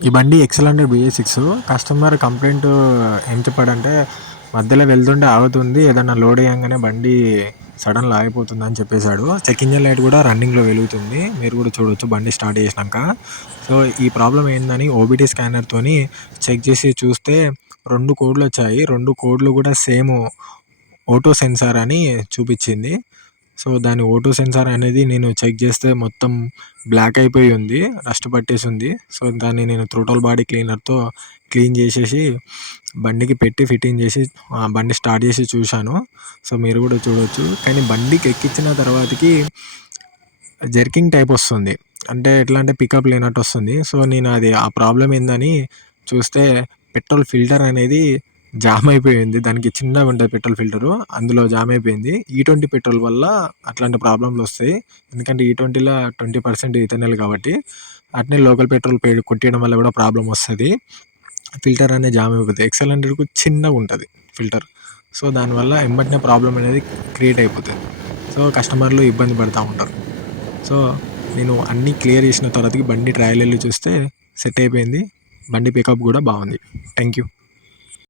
ఈ బండి XL BS6 customer complaint ఏం చెప్పాడంటే మధ్యలో వెళ్తుంటే ఆగుతుంది, ఏదన్నా లోడ్ అయ్యంగానే బండి సడన్‌లో ఆగిపోతుందని చెప్పేసాడు. చెక్ ఇంజిన్ లైట్ కూడా రన్నింగ్‌లో వెలుగుతుంది. మీరు కూడా చూడొచ్చు బండి స్టార్ట్ చేసినాక. సో, ఈ ప్రాబ్లమ్ ఏందని ఓబీడీ స్కానర్‌తోని చెక్ చేసి చూస్తే 2 కోడ్‌లొచ్చాయి. 2 కోడ్‌లు కూడా సేమ్ ఆటో సెన్సార్ అని చూపిచ్చింది. సో, దాని ఓటో సెన్సార్ అనేది నేను చెక్ చేస్తే మొత్తం బ్లాక్ అయిపోయి ఉంది. రస్ట్ పట్టేసి ఉంది. సో, దాన్ని నేను త్రోటల్ బాడీ క్లీనర్‌తో క్లీన్ చేసేసి బండికి పెట్టి ఫిట్టింగ్ చేసి బండి స్టార్ట్ చేసి చూశాను. సో, మీరు కూడా చూడొచ్చు. కానీ బండికి ఎక్కించిన తర్వాతకి జర్కింగ్ టైప్ వస్తుంది. అంటే ఎట్లా అంటే పికప్ లేనట్టు వస్తుంది. సో, నేను అది ఆ ప్రాబ్లమ్ ఏందని చూస్తే పెట్రోల్ ఫిల్టర్ అనేది జామ్ అయిపోయింది. దానికి చిన్నగా ఉంటుంది పెట్రోల్ ఫిల్టరు. అందులో జామ్ అయిపోయింది. E20 పెట్రోల్ వల్ల అట్లాంటి ప్రాబ్లమ్‌లు వస్తాయి. ఎందుకంటే E20లో 20% ఇథనాల్ కాబట్టి. అట్నే లోకల్ పెట్రోల్ కొట్టియడం వల్ల కూడా ప్రాబ్లమ్ వస్తది. ఫిల్టర్ అనేది జామ్ అయిపోద్ది. ఎక్సెల్ చిన్నగా ఉంటది ఫిల్టర్. సో, దానివల్ల ఎమ్మటనే ప్రాబ్లమ్ అనేది క్రియేట్ అయిపోతది. సో, కస్టమర్లు ఇబ్బంది పడతా ఉంటారు. సో, నేను అన్నీ క్లియర్ చేసిన తర్వాతకి బండి ట్రయల్ ఎళ్లి చూస్తే సెట్ అయిపోయింది. బండి పికప్ కూడా బాగుంది. Thank you.